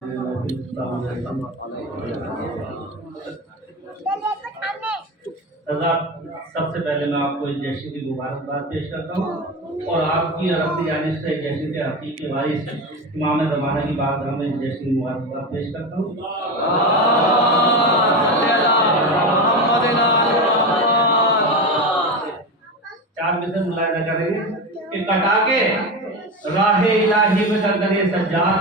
सबसे पहले मैं आपको इस जश्न की मुबारकबाद पेश करता हूँ और आपकी और अपनी जानिब से जश्न के हकीकी वारिस इमाम ज़माना की बात में इस जश्न की मुबारकबाद पेश करता हूँ। 4 मिसर मुलाहिजा करेंगे कि कटा के राहे इलाही में गर्दने सज्जाद,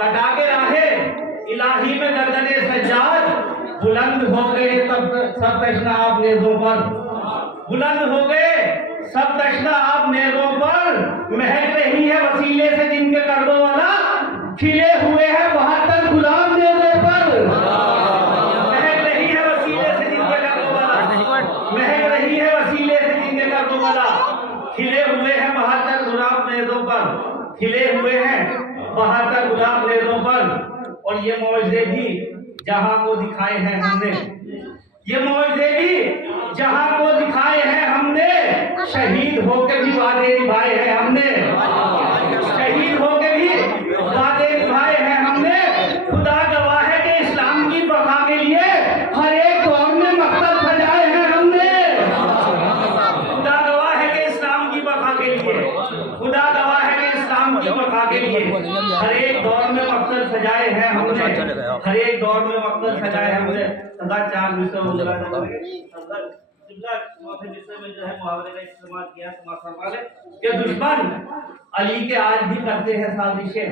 कटा के राहे इलाही में गर्दने सज्जाद, बुलंद हो गए तब सब तशना आप नेज़ों पर, बुलंद हो गए सब तशना आप नेज़ों पर, महक रही है वसीले से जिनके कर्दों वाला, खिले हुए हैं 72 गुलाब नेज़ों पर। महक रही है वसीले से जिनके कर्दों वाला, महक रही है वसीले से जिनके कर्दों वाला, खिले हुए हैं 72 गुलाब नेज़ों पर, खिले हुए हैं 72 गुलाब नेज़ों पर। और ये मौजज़े भी जहां को दिखाए हैं हमने, ये मौजज़े भी जहां को दिखाए हैं हमने, शहीद होके भी वादे निभाए हैं हमने, शहीद होके भी वादे निभाए हैं हमने। खुदा गवाह है कि इस्लाम की बका के लिए हर एक दौर में मकसद सजाए हैं हमने। खुदा गवाह है कि इस्लाम की बका के लिए, खुदा गवाह है कि इस्लाम की बका के लिए हर एक दौर में मकसद सजाए हैं हमने, हर एक दौर में मकसद सजाए हैं हमने। सदा 4 मिसर मुलाहिजा करेंगे। चौथे मिसर में जो है मुहावरे का इस्तेमाल किया कि दुश्मन अली के आज भी करते हैं साजिशें,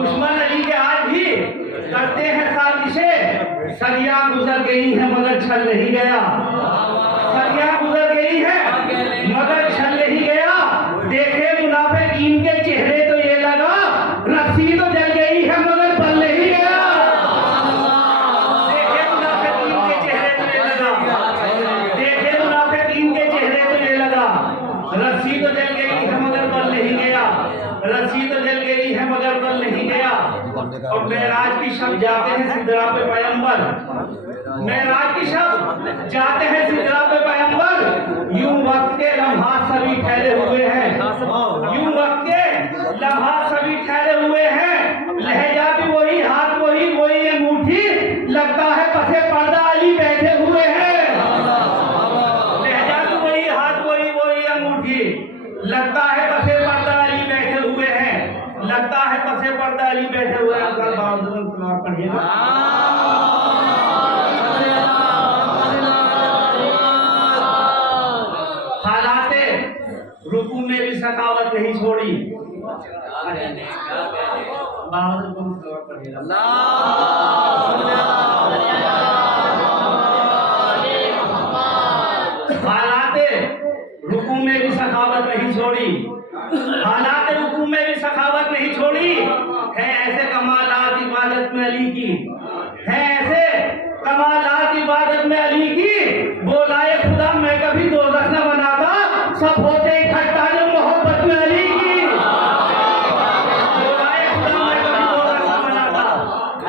दुश्मन अली के आज भी करते हैं साजिशें, सदियां गुजर गई हैं मगर छल नहीं गया, सदियां गुजर गई हैं मगर छल नहीं गया। देखे मुनाफिकीन के चेहरे तो ये लगा, रस्सी तो जल गई है मगर पल नहीं गया। देखे मुनाफिकीन के चेहरे तो ये लगा, देखे मुनाफिकीन के चेहरे तो ये लगा, रस्सी तो जल गई है मगर पल नहीं गया, रस्सी तो जल गई है मगर पल नहीं गया। और मेराज की शब जाते हैं सिदरा पे पैगंबर, मेराज की शब जाते हैं सिदरा पे पैगंबर, यूं वक्त के लम्हात सभी ठहरे हुए हैं, यूं वक्त के लम्हात सभी ठहरे हुए हैं। लहजा भी वही, हाथ वही, वही अंगूठी, लगता है पसे पर्दा अली बैठे हुए हैं। लहजा भी वही, हाथ वही, वही अंगूठी, लगता है पसे पर्दा अली बैठे हुए हैं, लगता है पसे पर्दा अली बैठे हुए हैं। पढ़िएगा। हालाते रुकू में भी सखावत नहीं छोड़ी, हालाते रुकू में भी सखावत नहीं छोड़ी, हालात रुकू में भी सखावत नहीं छोड़ी। है ऐसे कमालात इबादत में अली की, है ऐसे कमालात इबादत में अली की, बोलाए खुदा मैं कभी दोज़ख न बनाता, सब होते इकट्ठा जो मोहब्बत में अली की। बोलाए खुदा मैं कभी दोज़ख न बनाता,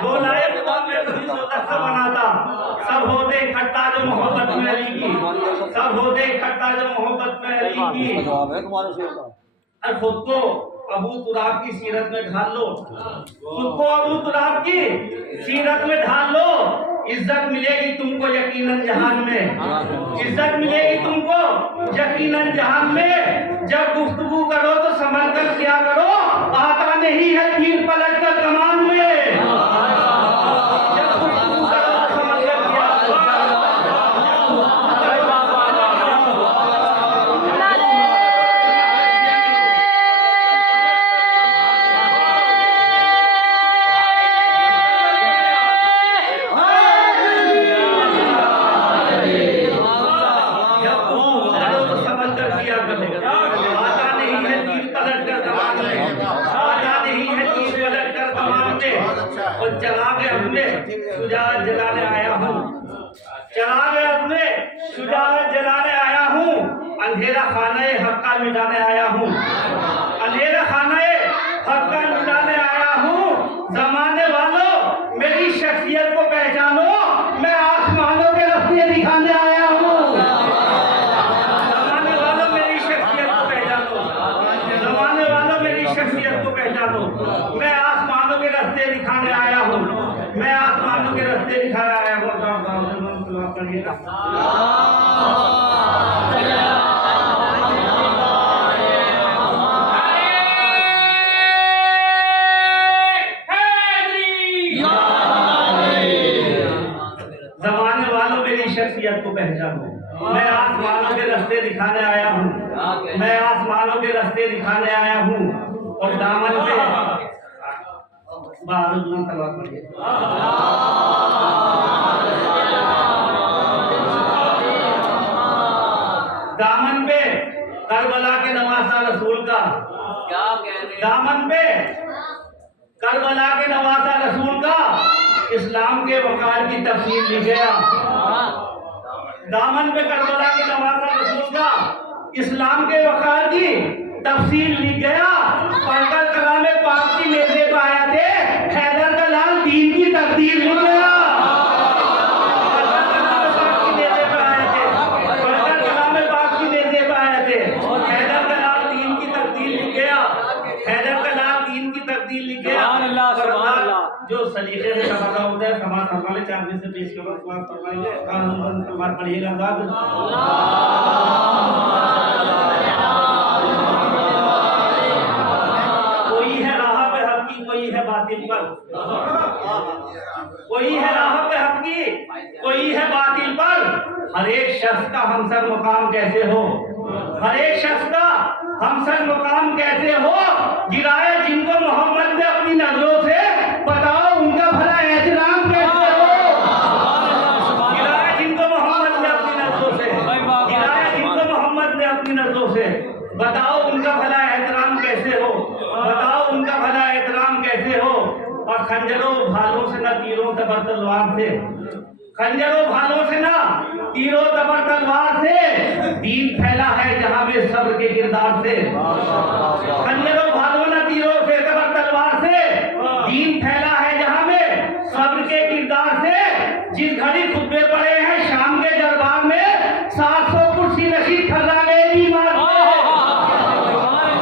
बोलाए खुदा मैं कभी दोज़ख न बनाता, सब होते इकट्ठा जो मोहब्बत में अली की, सब होते इकट्ठा जो मोहब्बत में अली की। और खुद को अबू तुराब की सीरत में ढाल लो, खुद को अबू तुराब की सीरत में ढाल लो, इज्जत मिलेगी तुमको यकीनन जहान में, इज्जत मिलेगी तुमको यकीनन जहान में। जब गुफ्तगू करो तो संभल कर किया करो, आता नहीं है तीर पलट कर कमान में। जब गुफ्तगू करो तो संभल कर किया करो। और चला गए अपने शुजाअत जलाने आया हूँ, चला गए अपने शुजाअत जलाने आया हूँ, अंधेरा खाना हक्का मिटाने आया हूँ, अंधेरा खाना हक्का मिटाने आया हूँ। जमाने वालों मेरी शख्सियत को पहचानो, मैं आसमानों के रास्ते दिखाने आया हूँ। जमाने वालों मेरी शख्सियत को पहचानो, जमाने वालों मेरी शख्सियत को पहचानो, मैं रास्ते दिखाने आया हूँ, मैं आसमानों के रास्ते दिखाने आया हूँ। पढ़िएगा। जमाने वालों मेरी शख्सियत को पहचानो, मैं आसमानों के रास्ते दिखाने आया हूँ, मैं आसमानों के रास्ते दिखाने आया हूँ। और दामन पे सलवार पढ़िए। दामन पे करबला के नवासा रसूल का, क्या कह रहे हैं? दामन पे करबला के नवासा रसूल का इस्लाम के वकार की तफसीर लिख गया। दामन पे करबला के नवासा रसूल का इस्लाम के वकार की तफसीर लिख गया। पढ़कर कलाम पाक की मेज़े पे आया थे, हैदर का लाल दीन की तकदीर लिख गया। पढ़कर कलाम पाक की मेज़े पे आए थे, पढ़कर कलाम पाक की मेज़े पे आए थे, हैदर का लाल दीन की तकदीर लिख गया। हैदर का लाल दीन की तकदीर लिख गया। जो सलीके से समाधा होता है, समाज संभाले 4 दिन से 20 के बाद समाज फरमाइए। समाज पढ़िएगा। कोई है राह पे हक की, कोई है बातिल पर, कोई है राह पे हक की, कोई है बातिल पर। हर एक शख्स का हमसर मुकाम कैसे हो, हर एक शख्स का हमसर मुकाम कैसे हो। गिराए जिनको मोहम्मद ने अपनी नजरों से, बताओ उनका भला एहतराम कैसे हो। गिराए जिनको मोहम्मद ने अपनी नजरों से, गिराए जिनको मोहम्मद ने अपनी नजरों से, बताओ उनका भला एहतराम कैसे हो, बताओ उनका भला एहतराम कैसे हो। और खंजरों भालों से ना तीरों तबर तलवार से, खंजरों भालों से ना तीरों तबर तलवार से, दीन फैला है जहां में सब्र के किरदार से। खंजरों भालों ना तीरों से तबर तलवार से, दीन फैला है जहां में सब्र के किरदार से। जिस घड़ी खुतबे पड़े हैं शाम के दरबार में, 700 कुर्सी नशीद खर्रा गए बीमार।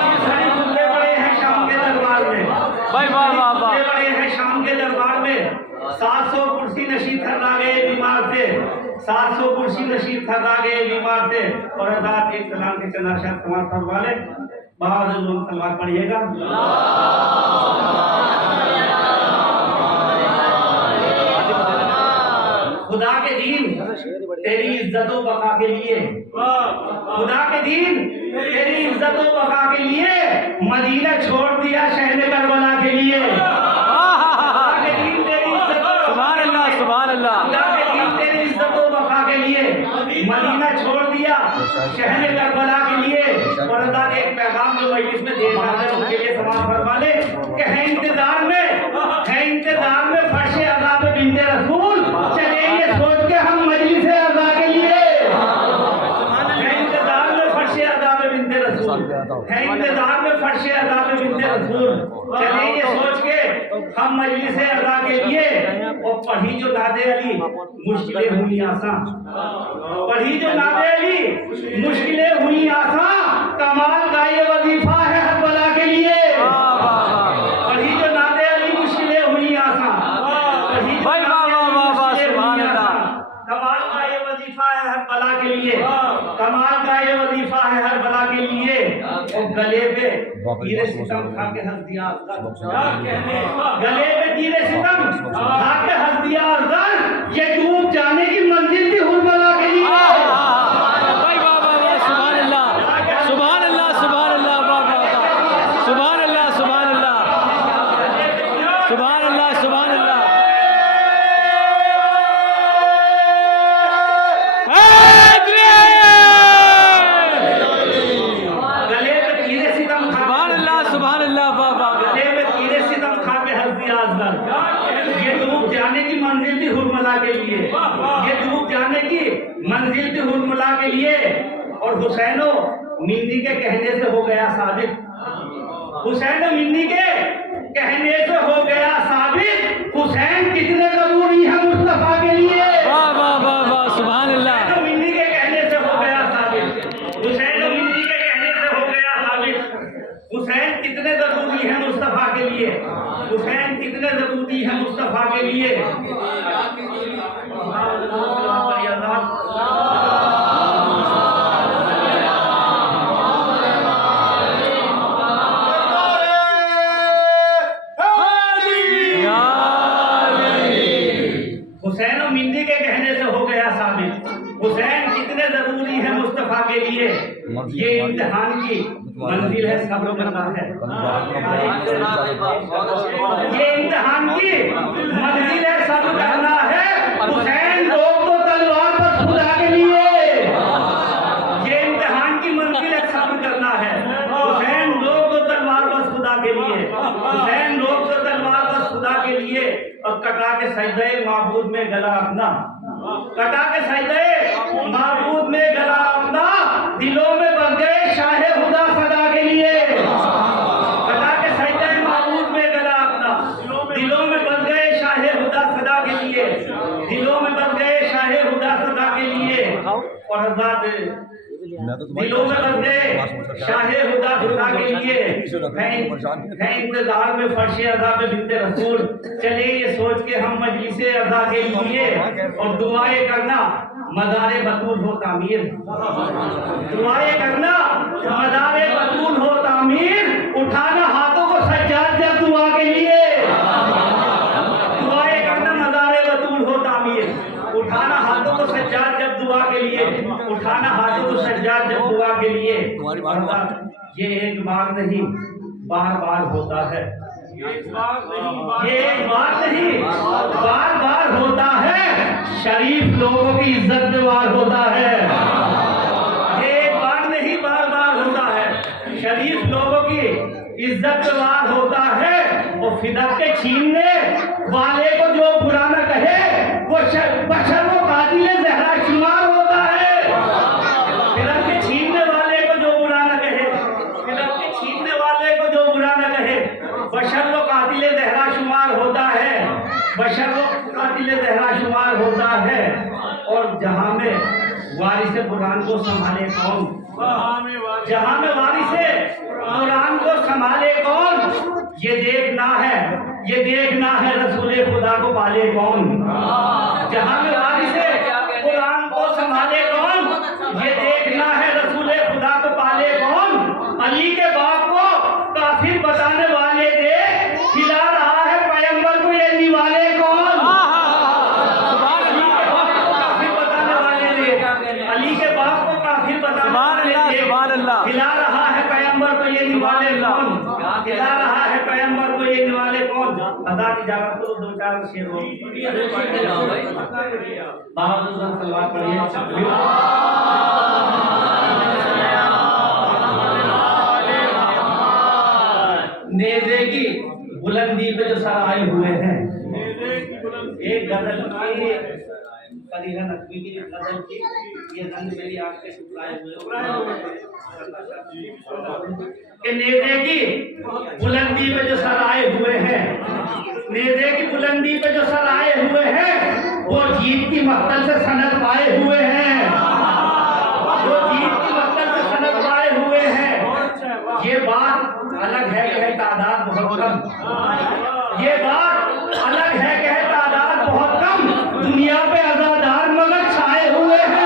जिस घड़ी खुतबे पड़े हैं शाम के दरबार में, खुतबे पड़े हैं शाम के दरबार में, 700 कुर्सी नशीद खर्रा गए बीमार से, 700 कुर्सी नशीद खर्रा गए बीमार से। और रात एक सलाम के चंद अरशद समाज फरमा ले। बहादुर सलवार पढ़िएगा। खुदा के दीन तेरी इज्जत व बका के लिए, खुदा के दीन तेरी इज्जत व बका के लिए, मदीना छोड़ दिया शहर करबला के लिए। खुदा के दीन तेरी इज्जत व सुभान अल्लाह, सुभान अल्लाह। खुदा के दीन तेरी इज्जत व बका के लिए मदीना छोड़ दिया शहर करबला के लिए। और अल्लाह एक पैगाम जो मजलिस में दे रहा है उनके लिए समाज फरमा ले कि है इंतजार में फर्शे अज़ाब बिन्ते रसूल, चलेंगे सोच के हम मजलिस अज़ा के लिए। है इंतजार में फर्शे अज़ाब बिन्ते रसूल, है इंतजार में फर्शे अज़ाब बिन्ते रसूल, चलेंगे सोच के हम मजलिस अज़ा के लिए। और पढ़ी जो नादे अली मुश्किलें हुई आसान, पढ़ी जो नादे अली मुश्किलें हुई आसान, कमाल का ये वजीफा है हर बला के लिए। पढ़ी जो नादे अली मुश्किलें हुई आसान, पढ़ी जो कमाल का ये वजीफा है हर बला के लिए, कमाल का ये वजीफा है हर बला के लिए। और गले पे तीरे सितम खा के हंस दिया, गले पे तीरे सितम खा के हंस दिया अफजल, ये डूब जाने की मंजिल थी हुर बला के लिए। ये डूब जाने की मंजिल थी हुरमला के लिए, ये डूब जाने की मंजिल थी हुरमला के लिए। और हुसैनो मिन्नी के कहने से हो गया साबित, हुसैन मिन्नी के कहने से हो गया साबित, हुसैन कितने कबूरी है मुस्तफा के लिए। वाह वाह वाह वाह, सुभान अल्लाह। मिन्नी के कहने से हो गया साबित, हुसैन मिन्नी के कहने से हो गया साबित, हुसैन कितने जरूरी है मुस्तफा के लिए। हुसैन कितने जरूरी है मुस्तफा के लिए? हुसैन और मिंदी के कहने से हो गया साबित, हुसैन कितने जरूरी है मुस्तफा के लिए। ये इम्तिहान की मंजिल है, सब्र करना है। ये इम्तिहान की मंजिल है, सब्र करना है। हुसैन रोक तो तलवार पर खुदा के लिए। ये इम्तिहान की मंजिल है, सब्र करना है। हुसैन रोक तो तलवार पर खुदा के लिए। हुसैन रोक तो तलवार पर खुदा के लिए। और कटा के सजदे माबूद में गला अपना, कटा के सजदे माबूद में गला अपना, दिलों में बस गए शाहे खुदा सदा के लिए। कटा के सजदे माबूद में गला अपना, दिलों में बस गए शाहे खुदा सदा के लिए। दिलों में बस गए शाहे खुदा सदा के लिए। और हज़रत दिलों में बस गए शाहे खुदा खुदा के लिए। है इंतजार में फर्शे अज़ा पे बिन्ते रसूल, चले ये सोच के हम मजलिसे अज़ा के लिए। और दुआएं करना मज़ारे बतूल हो तामीर, दुआएं करना मज़ारे बतूल हो तामीर। उठाना हाथों को सज्जाद जब दुआ के लिए। दुआएं करना मज़ारे बतूल हो तामीर। उठाना हाथों को सज्जाद जब दुआ के लिए। उठाना हाथों को सज्जाद जब दुआ के लिए। ये एक बार नहीं बार बार होता है। ये एक बार नहीं बार बार होता है। शरीफ लोगों की इज्जत में वार होता है। ये एक बार नहीं बार बार होता है। शरीफ लोगों की इज्जत में वार होता है। और फिदक के छीनने वाले को जो बुरा न कहे वो बशर वो कातिल ज़हरा शुमार होता है। फिदक के छीनने वाले को जो बुरा न कहे, फिदक के छीनने वाले को जो बुरा न कहे, बशर वो कातिल ज़हरा शुमार होता है। बशर वो कातिल ज़हरा शुमार होता है। और जहां में वारिस कुरान को संभाले कौन, जहां में वारिस कुरान को संभाले कौन, ये देखना है, ये देखना है रसूले खुदा को पाले कौन। जहां में वारिस कुरान को संभाले कौन, ये देखना है रसूले खुदा को पाले कौन। अली के बाप को काफिर बताने वाले दे, खिला रहा है पैगंबर को ये निवाले कौन। काफिर बताने वाले दे, अली के बाप को काफिर बताने वाले दे, खिला रहा है पैगंबर को ये निवाले कौन। खिला रहा है पैगंबर को ये निवाले कौन। बता दी जाएगा तो दो चार शेर हो बहादुर सलवार पढ़िए। नेज़े की बुलंदी पे जो सर आए हुए हैं, एक गजल की फरीहा नकवी की गजल की, ये रंग मेरी आंख से शुक्राए हुए कि नेज़े की बुलंदी पे जो सर आए हुए हैं, नेज़े की बुलंदी पे जो सर आए हुए हैं, वो जीत की मक्तल से सनद पाए हुए हैं। वो जीत की मक्तल से सनद पाए हुए हैं। ये बात अलग है कि है तादाद बहुत कम। ये बात अलग है कि है तादाद बहुत कम। दुनिया पे आजादार मगर छाए हुए हैं।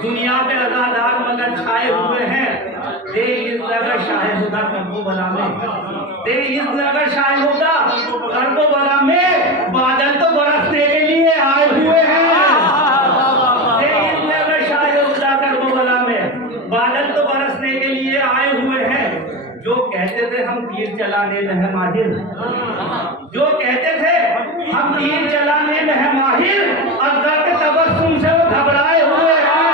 दुनिया पे अज़ादार मगर छाए हुए हैं। दे इस नगर शाहे हुदा करबो बला में, दे इस नगर शाहे हुदा करबो बला में, बादल तो बरसने के लिए आए हुए हैं। दे इस नगर शाहे हुदा करबो बला में, बादल तो बरसने के लिए आए हुए हैं। जो कहते थे हम तीर चलाने में है माहिर, जो कहते थे हम तीर चलाने में है माहिर, अज़र के तबस्सुम से वो घबराए हुए हैं।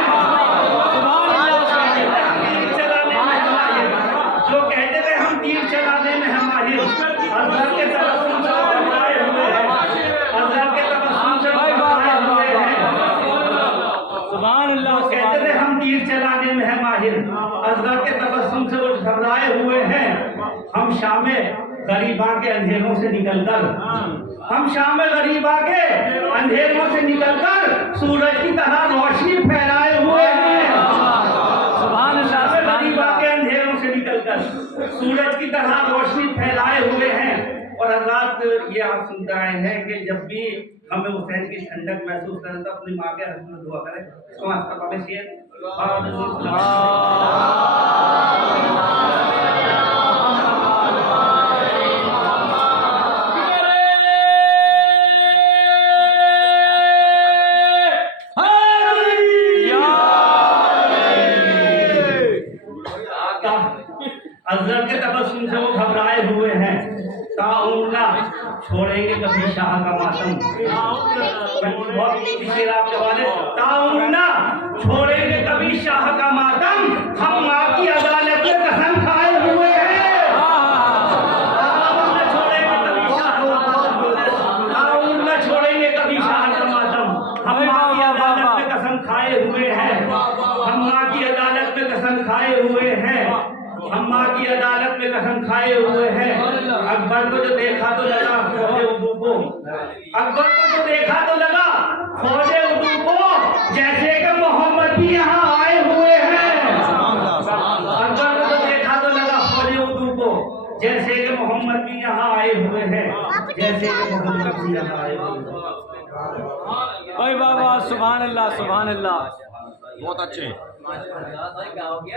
जो कहते थे हम तीर चलाने में है माहिर, अज़र के तबस्सुम से घबराए हुए हैं। अज़र के तबस्सुम से घबराए हुए हैं। तीर चलाने में है माहिर। असगर के तबस्सुम से वो घबराए हुए हैं। हम शामे गरीबा के अंधेरों से निकलकर, हम शामे गरीबा के अंधेरों से निकलकर सूरज की तरह रोशनी फैलाए हुए हैं। गरीबा के अंधेरों से निकलकर सूरज की तरह रोशनी फैलाए हुए हैं। और हज़रात ये आप सुन रहे हैं कि जब भी हमें हुसैन की ठंडक महसूस करें तो अपनी माँ के हस्बैंड में दुआ करें। तो आपका बाबा शेर अजगर के तबस्सुम से वो घबराए हुए हैं। ताउना छोड़ेंगे कभी शाह का मातम। शेर आपके वाले ताउना छोड़ेंगे कभी शाह का मातम। हम माँ की अदालत में कसम खाए हुए हैं। ताउना छोड़ेंगे कभी शाह का मातम। ताउना छोड़ेंगे कभी शाह का मातम। हम माँ की अदालत में कसम खाए हुए हैं। हम माँ की अदालत में कसम खाए हुए हैं। हम माँ की अदालत में कसम खाए हुए हैं। अकबर को जो देखा तो लगा फौजे उर्दू को, अकबर को जो देखा तो लगा फौजे उर्दू को जैसे कि मोहम्मद भी यहाँ आए हुए हैं। अकबर को जो देखा तो लगा फौजे उर्दू को जैसे कि मोहम्मद भी यहाँ आए हुए हैं। जैसे कि मोहम्मद भी यहाँ आए हुए हैं। ओए बाबा सुभान अल्लाह, सुभान अल्लाह, बहुत अच्छे।